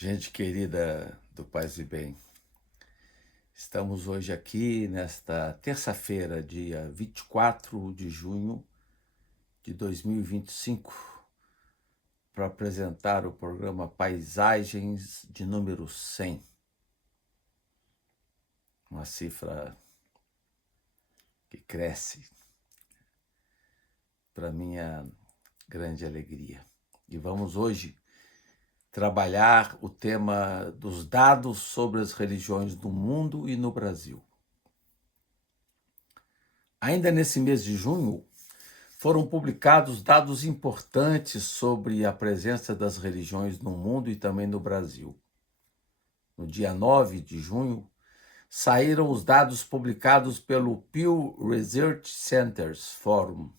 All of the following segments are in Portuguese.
Gente querida do Paz e Bem, estamos hoje aqui nesta terça-feira, dia 24 de junho de 2025, para apresentar o programa Paisagens de número 100. Uma cifra que cresce para minha grande alegria. E vamos hoje trabalhar o tema dos dados sobre as religiões no mundo e no Brasil. Ainda nesse mês de junho, foram publicados dados importantes sobre a presença das religiões no mundo e também no Brasil. No dia 9 de junho, saíram os dados publicados pelo Pew Research Centers Forum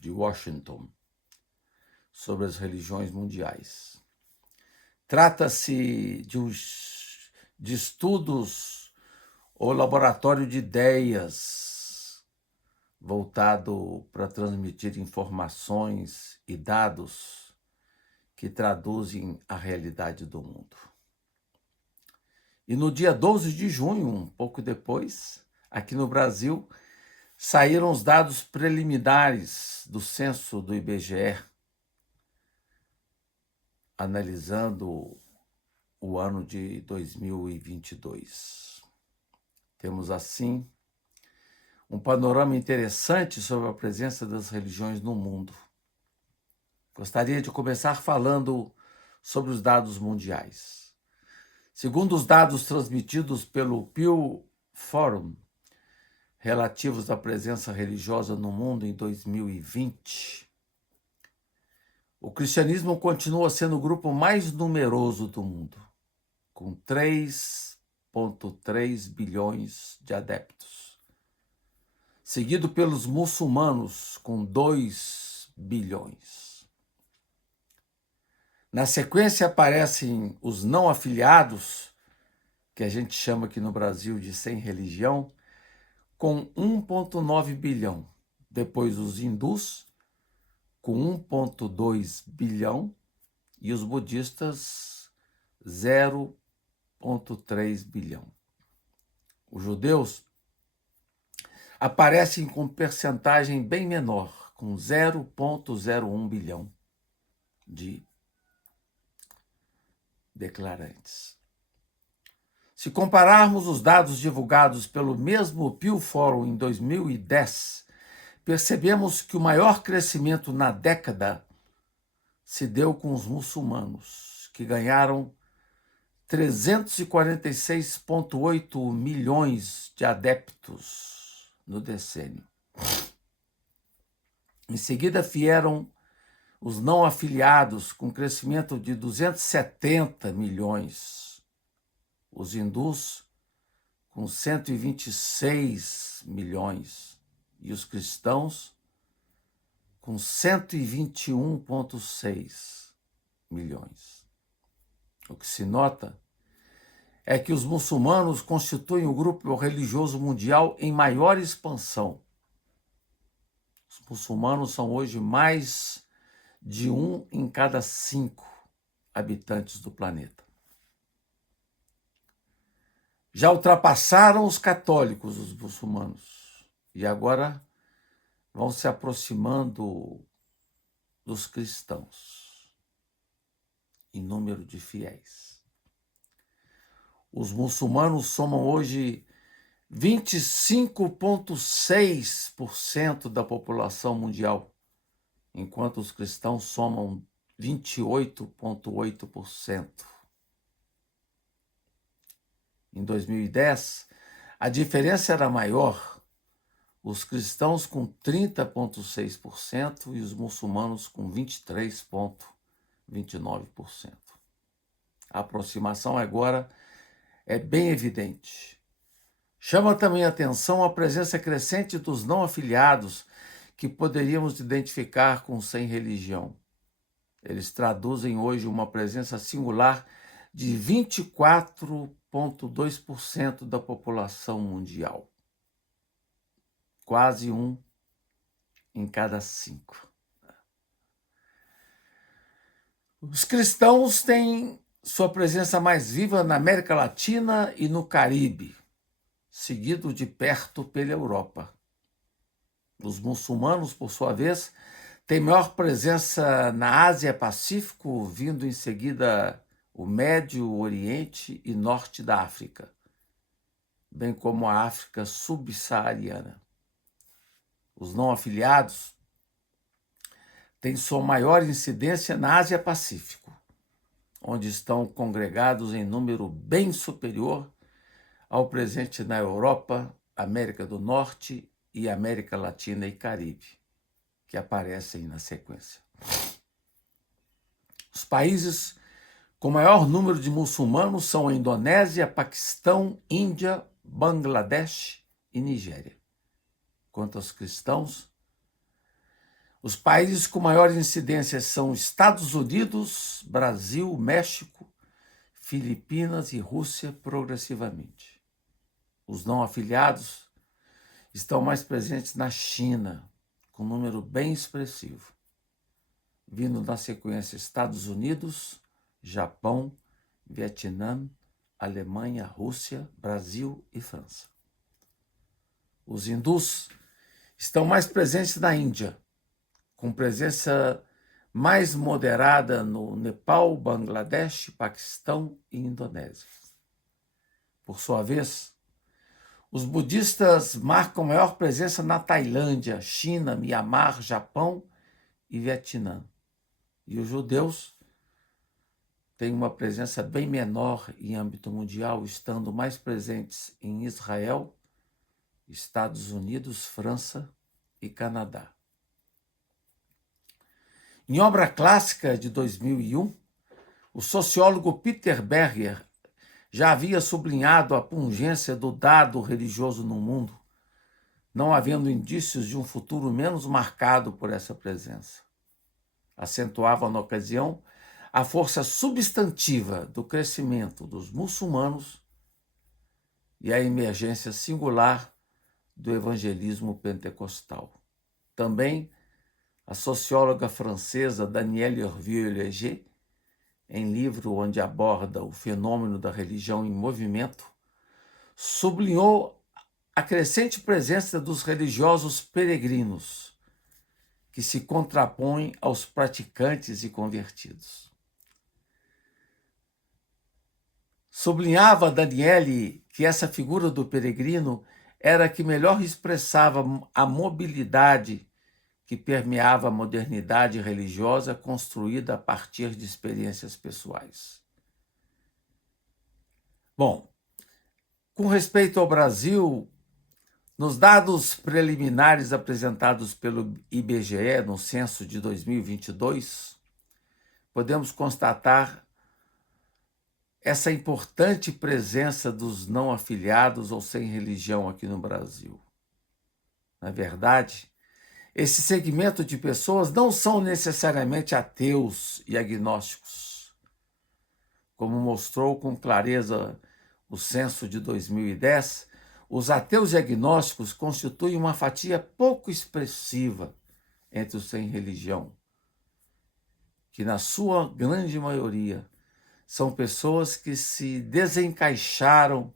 de Washington sobre as religiões mundiais. Trata-se de estudos ou laboratório de ideias voltado para transmitir informações e dados que traduzem a realidade do mundo. E no dia 12 de junho, um pouco depois, aqui no Brasil, saíram os dados preliminares do censo do IBGE, analisando o ano de 2022. Temos, assim, um panorama interessante sobre a presença das religiões no mundo. Gostaria de começar falando sobre os dados mundiais. Segundo os dados transmitidos pelo Pew Forum, relativos à presença religiosa no mundo em 2020, o cristianismo continua sendo o grupo mais numeroso do mundo, com 3,3 bilhões de adeptos, seguido pelos muçulmanos, com 2 bilhões. Na sequência aparecem os não afiliados, que a gente chama aqui no Brasil de sem religião, com 1,9 bilhão. Depois os hindus, com 1,2 bilhão, e os budistas, 0,3 bilhão. Os judeus aparecem com percentagem bem menor, com 0,01 bilhão de declarantes. Se compararmos os dados divulgados pelo mesmo Pew Forum em 2010, percebemos que o maior crescimento na década se deu com os muçulmanos, que ganharam 346,8 milhões de adeptos no decênio. Em seguida vieram os não afiliados, com crescimento de 270 milhões. Os hindus, com 126 milhões. E os cristãos, com 121,6 milhões. O que se nota é que os muçulmanos constituem o grupo religioso mundial em maior expansão. Os muçulmanos são hoje mais de 1 em cada 5 habitantes do planeta. Já ultrapassaram os católicos, os muçulmanos, e agora vão se aproximando dos cristãos em número de fiéis. Os muçulmanos somam hoje 25,6% da população mundial, enquanto os cristãos somam 28,8%. Em 2010, a diferença era maior, os cristãos com 30,6% e os muçulmanos com 23,29%. A aproximação agora é bem evidente. Chama também a atenção a presença crescente dos não afiliados, que poderíamos identificar com sem religião. Eles traduzem hoje uma presença singular de 24,2% da população mundial. Quase 1 em cada 5. Os cristãos têm sua presença mais viva na América Latina e no Caribe, seguido de perto pela Europa. Os muçulmanos, por sua vez, têm maior presença na Ásia-Pacífico, vindo em seguida o Médio Oriente e Norte da África, bem como a África subsaariana. Os não afiliados têm sua maior incidência na Ásia-Pacífico, onde estão congregados em número bem superior ao presente na Europa, América do Norte e América Latina e Caribe, que aparecem na sequência. Os países com maior número de muçulmanos são a Indonésia, Paquistão, Índia, Bangladesh e Nigéria. Quanto aos cristãos, os países com maior incidência são Estados Unidos, Brasil, México, Filipinas e Rússia progressivamente. Os não afiliados estão mais presentes na China, com um número bem expressivo, vindo na sequência Estados Unidos, Japão, Vietnã, Alemanha, Rússia, Brasil e França. Os hindus estão mais presentes na Índia, com presença mais moderada no Nepal, Bangladesh, Paquistão e Indonésia. Por sua vez, os budistas marcam maior presença na Tailândia, China, Mianmar, Japão e Vietnã. E os judeus têm uma presença bem menor em âmbito mundial, estando mais presentes em Israel, Estados Unidos, França e Canadá. Em obra clássica de 2001, o sociólogo Peter Berger já havia sublinhado a pungência do dado religioso no mundo, não havendo indícios de um futuro menos marcado por essa presença. Acentuava, na ocasião, a força substantiva do crescimento dos muçulmanos e a emergência singular do evangelismo pentecostal. Também a socióloga francesa Danielle Hervieux-Léger, em livro onde aborda o fenômeno da religião em movimento, sublinhou a crescente presença dos religiosos peregrinos, que se contrapõem aos praticantes e convertidos. Sublinhava Danielle que essa figura do peregrino era a que melhor expressava a mobilidade que permeava a modernidade religiosa construída a partir de experiências pessoais. Bom, com respeito ao Brasil, nos dados preliminares apresentados pelo IBGE no censo de 2022, podemos constatar essa importante presença dos não afiliados ou sem religião aqui no Brasil. Na verdade, esse segmento de pessoas não são necessariamente ateus e agnósticos, como mostrou com clareza o censo de 2010. Os ateus e agnósticos constituem uma fatia pouco expressiva entre os sem religião, que na sua grande maioria são pessoas que se desencaixaram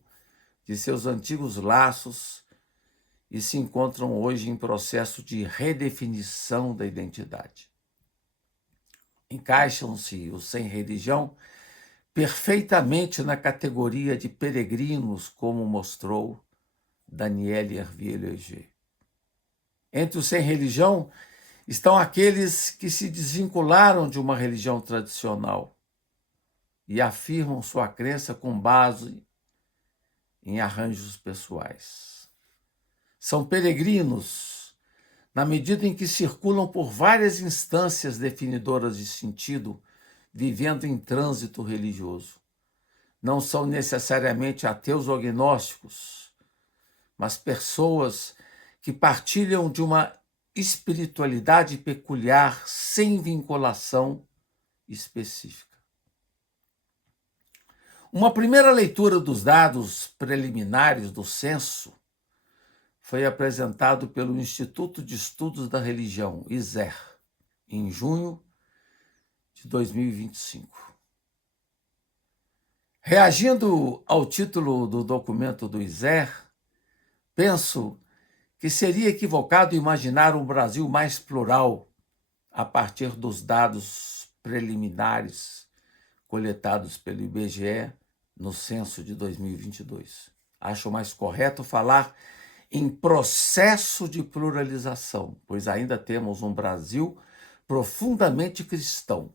de seus antigos laços e se encontram hoje em processo de redefinição da identidade. Encaixam-se os sem religião perfeitamente na categoria de peregrinos, como mostrou Danielle Hervieux-Léger. Entre os sem religião estão aqueles que se desvincularam de uma religião tradicional e afirmam sua crença com base em arranjos pessoais. São peregrinos na medida em que circulam por várias instâncias definidoras de sentido, vivendo em trânsito religioso. Não são necessariamente ateus ou agnósticos, mas pessoas que partilham de uma espiritualidade peculiar sem vinculação específica. Uma primeira leitura dos dados preliminares do censo foi apresentado pelo Instituto de Estudos da Religião, ISER, em junho de 2025. Reagindo ao título do documento do ISER, penso que seria equivocado imaginar um Brasil mais plural a partir dos dados preliminares coletados pelo IBGE no censo de 2022. Acho mais correto falar em processo de pluralização, pois ainda temos um Brasil profundamente cristão,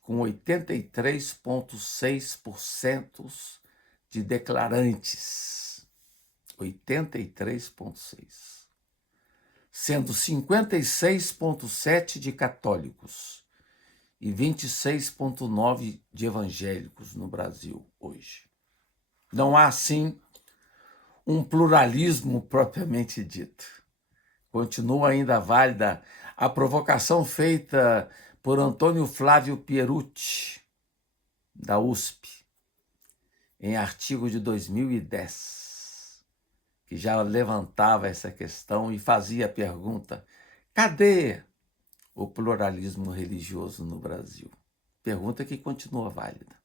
com 83,6% de declarantes. 83,6%. Sendo 56,7% de católicos e 26,9% de evangélicos no Brasil hoje. Não há, assim, um pluralismo propriamente dito. Continua ainda válida a provocação feita por Antônio Flávio Pierucci, da USP, em artigo de 2010, que já levantava essa questão e fazia a pergunta: cadê o pluralismo religioso no Brasil? Pergunta que continua válida.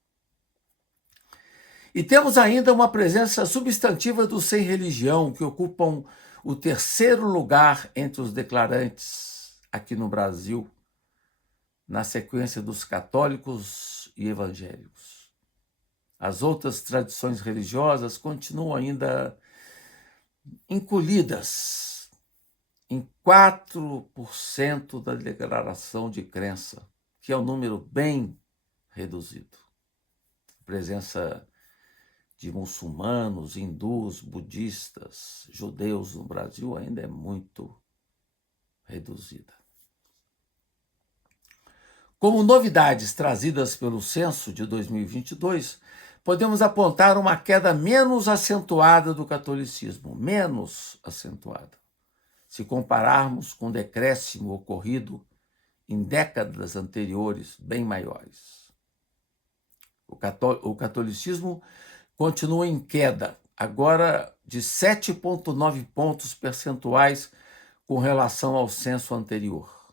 E temos ainda uma presença substantiva dos sem religião, que ocupam o terceiro lugar entre os declarantes aqui no Brasil, na sequência dos católicos e evangélicos. As outras tradições religiosas continuam ainda encolhidas em 4% da declaração de crença, que é um número bem reduzido. A presença de muçulmanos, hindus, budistas, judeus no Brasil ainda é muito reduzida. Como novidades trazidas pelo censo de 2022, podemos apontar uma queda menos acentuada do catolicismo, menos acentuada, se compararmos com o decréscimo ocorrido em décadas anteriores, bem maiores. O catolicismo continua em queda, agora de 7,9 pontos percentuais com relação ao censo anterior.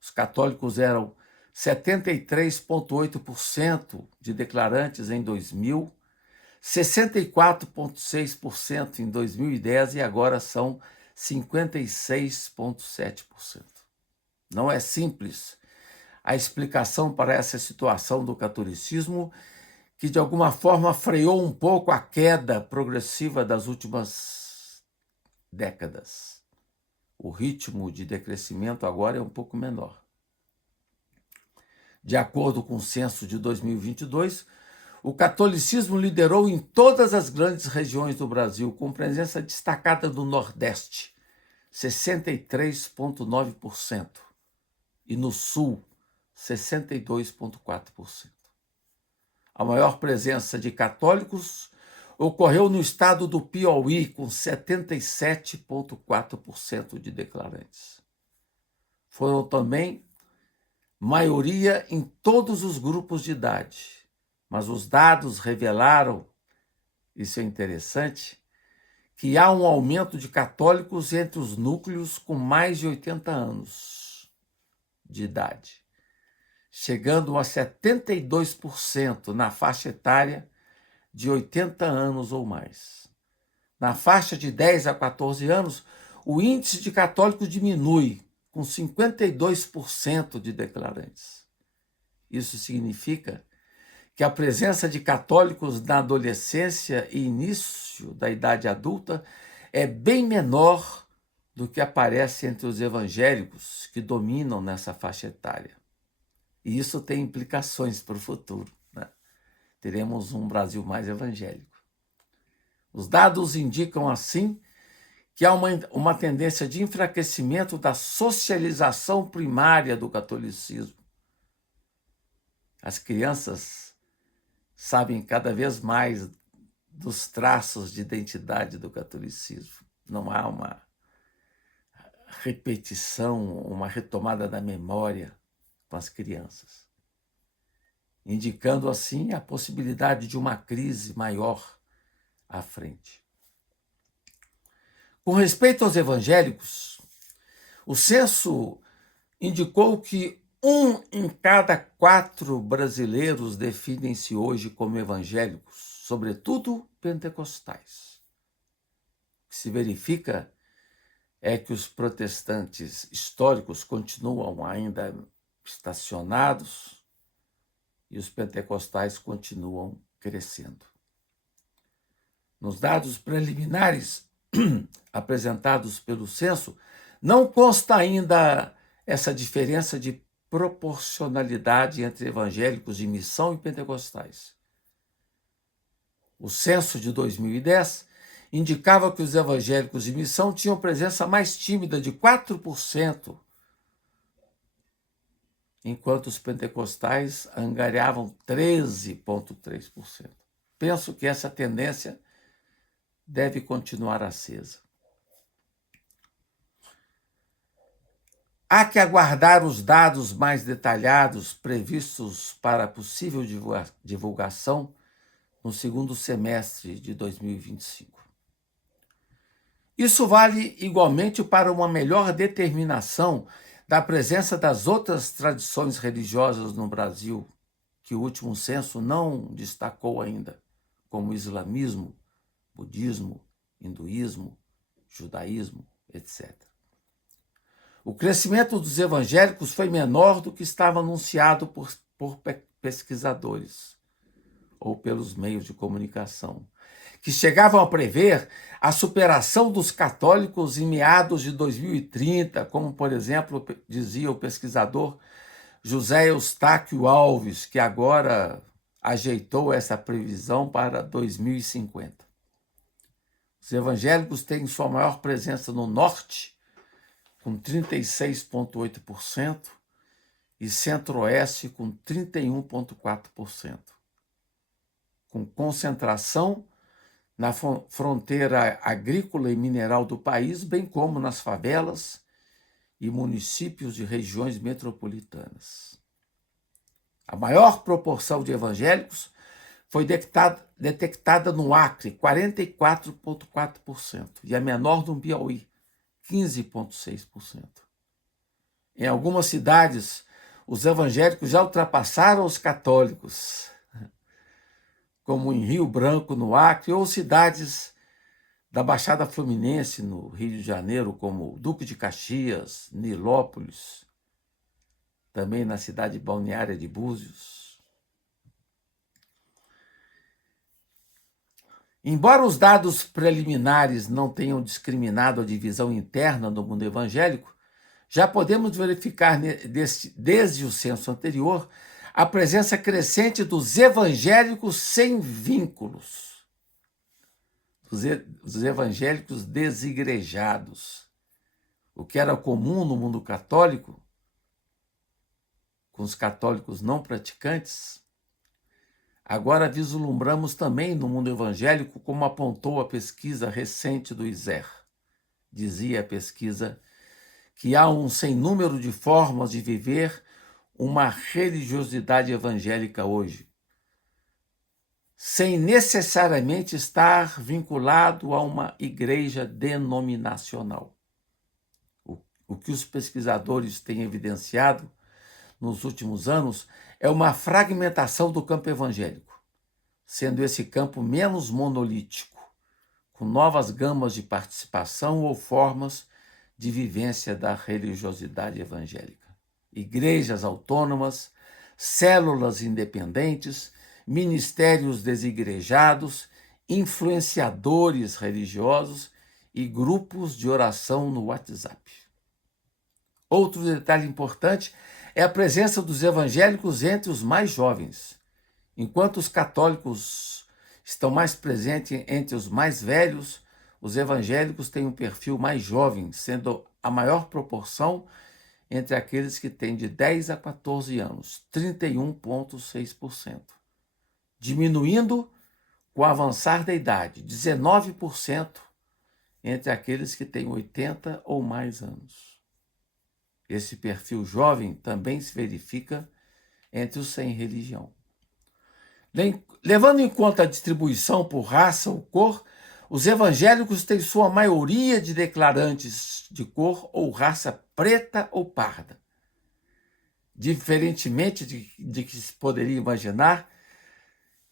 Os católicos eram 73,8% de declarantes em 2000, 64,6% em 2010 e agora são 56,7%. Não é simples a explicação para essa situação do catolicismo, que de alguma forma freou um pouco a queda progressiva das últimas décadas. O ritmo de decrescimento agora é um pouco menor. De acordo com o censo de 2022, o catolicismo liderou em todas as grandes regiões do Brasil, com presença destacada do Nordeste, 63,9%, e no Sul, 62,4%. A maior presença de católicos ocorreu no estado do Piauí, com 77,4% de declarantes. Foram também maioria em todos os grupos de idade, mas os dados revelaram, isso é interessante, que há um aumento de católicos entre os núcleos com mais de 80 anos de idade, chegando a 72% na faixa etária de 80 anos ou mais. Na faixa de 10 a 14 anos, o índice de católicos diminui, com 52% de declarantes. Isso significa que a presença de católicos na adolescência e início da idade adulta é bem menor do que aparece entre os evangélicos, que dominam nessa faixa etária. E isso tem implicações para o futuro, né? Teremos um Brasil mais evangélico. Os dados indicam, assim, que há uma tendência de enfraquecimento da socialização primária do catolicismo. As crianças sabem cada vez mais dos traços de identidade do catolicismo. Não há uma repetição, uma retomada da memória com as crianças, indicando assim a possibilidade de uma crise maior à frente. Com respeito aos evangélicos, o censo indicou que 1 em cada 4 brasileiros definem-se hoje como evangélicos, sobretudo pentecostais. O que se verifica é que os protestantes históricos continuam ainda estacionados e os pentecostais continuam crescendo. Nos dados preliminares apresentados pelo censo, não consta ainda essa diferença de proporcionalidade entre evangélicos de missão e pentecostais. O censo de 2010 indicava que os evangélicos de missão tinham presença mais tímida de 4%, enquanto os pentecostais angariavam 13,3%. Penso que essa tendência deve continuar acesa. Há que aguardar os dados mais detalhados previstos para possível divulgação no segundo semestre de 2025. Isso vale igualmente para uma melhor determinação da presença das outras tradições religiosas no Brasil, que o último censo não destacou ainda, como o islamismo, budismo, hinduísmo, judaísmo, etc. O crescimento dos evangélicos foi menor do que estava anunciado por pesquisadores ou pelos meios de comunicação, que chegavam a prever a superação dos católicos em meados de 2030, como, por exemplo, dizia o pesquisador José Eustáquio Alves, que agora ajeitou essa previsão para 2050. Os evangélicos têm sua maior presença no norte, com 36,8%, e centro-oeste, com 31,4%, com concentração na fronteira agrícola e mineral do país, bem como nas favelas e municípios de regiões metropolitanas. A maior proporção de evangélicos foi detectada no Acre, 44,4%, e a menor no Piauí, 15,6%. Em algumas cidades, os evangélicos já ultrapassaram os católicos, como em Rio Branco, no Acre, ou cidades da Baixada Fluminense, no Rio de Janeiro, como Duque de Caxias, Nilópolis, também na cidade balneária de Búzios. Embora os dados preliminares não tenham discriminado a divisão interna do mundo evangélico, já podemos verificar desde o censo anterior a presença crescente dos evangélicos sem vínculos, dos evangélicos desigrejados. O que era comum no mundo católico, com os católicos não praticantes, agora vislumbramos também no mundo evangélico, como apontou a pesquisa recente do ISER. Dizia a pesquisa que há um sem número de formas de viver uma religiosidade evangélica hoje, sem necessariamente estar vinculado a uma igreja denominacional. O que os pesquisadores têm evidenciado nos últimos anos é uma fragmentação do campo evangélico, sendo esse campo menos monolítico, com novas gamas de participação ou formas de vivência da religiosidade evangélica. Igrejas autônomas, células independentes, ministérios desigrejados, influenciadores religiosos e grupos de oração no WhatsApp. Outro detalhe importante é a presença dos evangélicos entre os mais jovens, enquanto os católicos estão mais presentes entre os mais velhos. Os evangélicos têm um perfil mais jovem, sendo a maior proporção entre aqueles que têm de 10 a 14 anos, 31,6%, diminuindo com o avançar da idade, 19% entre aqueles que têm 80 ou mais anos. Esse perfil jovem também se verifica entre os sem religião. Levando em conta a distribuição por raça ou cor, os evangélicos têm sua maioria de declarantes de cor ou raça preta ou parda. diferentemente de que se poderia imaginar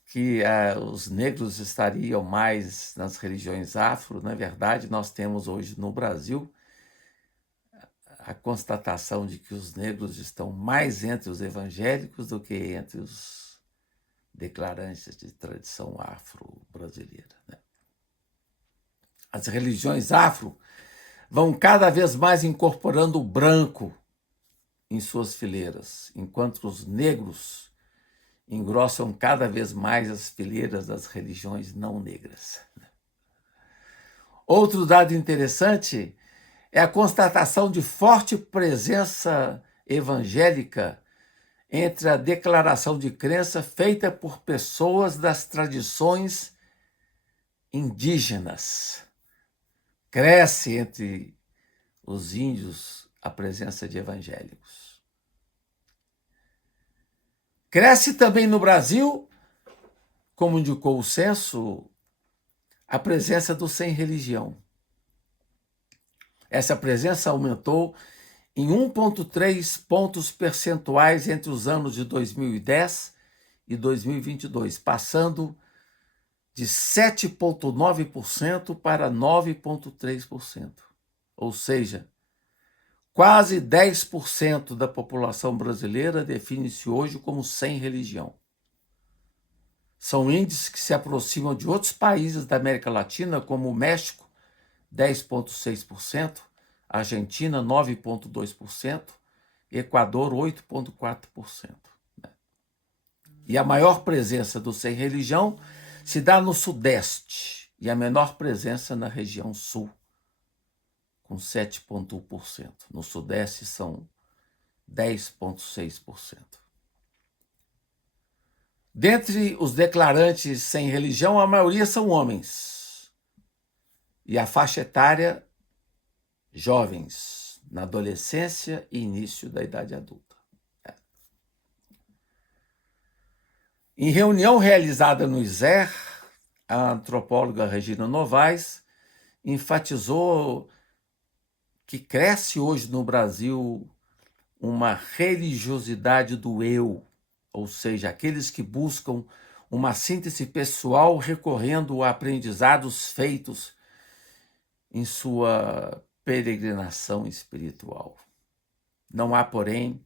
que os negros estariam mais nas religiões afro. Na verdade, nós temos hoje no Brasil a constatação de que os negros estão mais entre os evangélicos do que entre os declarantes de tradição afro-brasileira, né? As religiões afro vão cada vez mais incorporando o branco em suas fileiras, enquanto os negros engrossam cada vez mais as fileiras das religiões não negras. Outro dado interessante é a constatação de forte presença evangélica entre a declaração de crença feita por pessoas das tradições indígenas. Cresce entre os índios a presença de evangélicos. Cresce também no Brasil, como indicou o censo, a presença do sem religião. Essa presença aumentou em 1,3 pontos percentuais entre os anos de 2010 e 2022, passando de 7,9% para 9,3%. Ou seja, quase 10% da população brasileira define-se hoje como sem religião. São índices que se aproximam de outros países da América Latina, como o México, 10,6%, Argentina, 9,2%, Equador, 8,4%. E a maior presença do sem religião se dá no Sudeste e a menor presença na região Sul, com 7,1%. No Sudeste são 10,6%. Dentre os declarantes sem religião, a maioria são homens. E a faixa etária, jovens, na adolescência e início da idade adulta. Em reunião realizada no ISER, a antropóloga Regina Novaes enfatizou que cresce hoje no Brasil uma religiosidade do eu, ou seja, aqueles que buscam uma síntese pessoal recorrendo a aprendizados feitos em sua peregrinação espiritual. Não há, porém,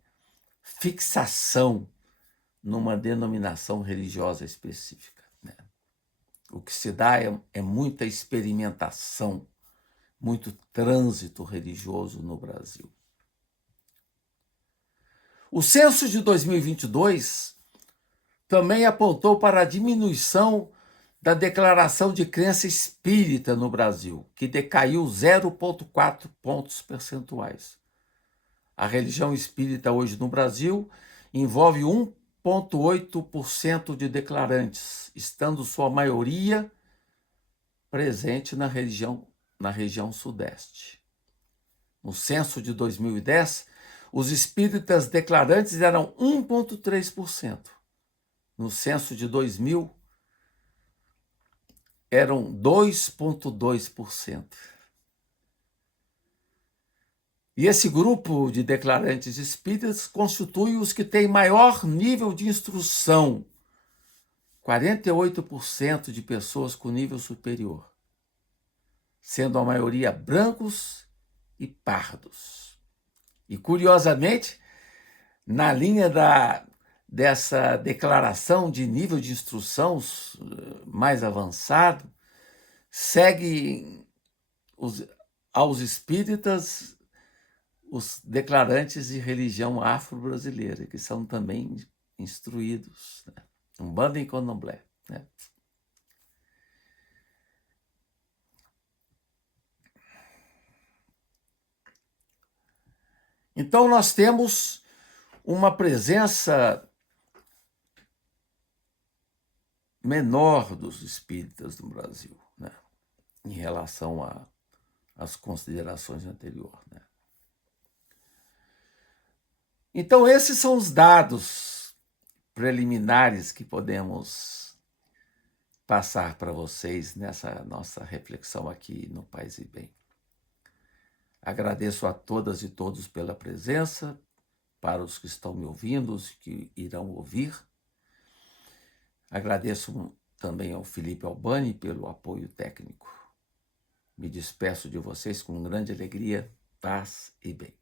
fixação numa denominação religiosa específica, né? O que se dá é muita experimentação, muito trânsito religioso no Brasil. O censo de 2022 também apontou para a diminuição da declaração de crença espírita no Brasil, que decaiu 0,4 pontos percentuais. A religião espírita hoje no Brasil envolve 1,8% de declarantes, estando sua maioria presente na região Sudeste. No censo de 2010, os espíritas declarantes eram 1,3%. No censo de 2000, eram 2,2%. E esse grupo de declarantes espíritas constitui os que têm maior nível de instrução, 48% de pessoas com nível superior, sendo a maioria brancos e pardos. E, curiosamente, na linha dessa declaração de nível de instrução mais avançado, segue aos espíritas os declarantes de religião afro-brasileira, que são também instruídos, né? Umbanda e Candomblé, né? Então, nós temos uma presença menor dos espíritas no Brasil, né, em relação às considerações anteriores, né? Então, esses são os dados preliminares que podemos passar para vocês nessa nossa reflexão aqui no Paz e Bem. Agradeço a todas e todos pela presença, para os que estão me ouvindo, os que irão ouvir. Agradeço também ao Felipe Albani pelo apoio técnico. Me despeço de vocês com grande alegria, paz e bem.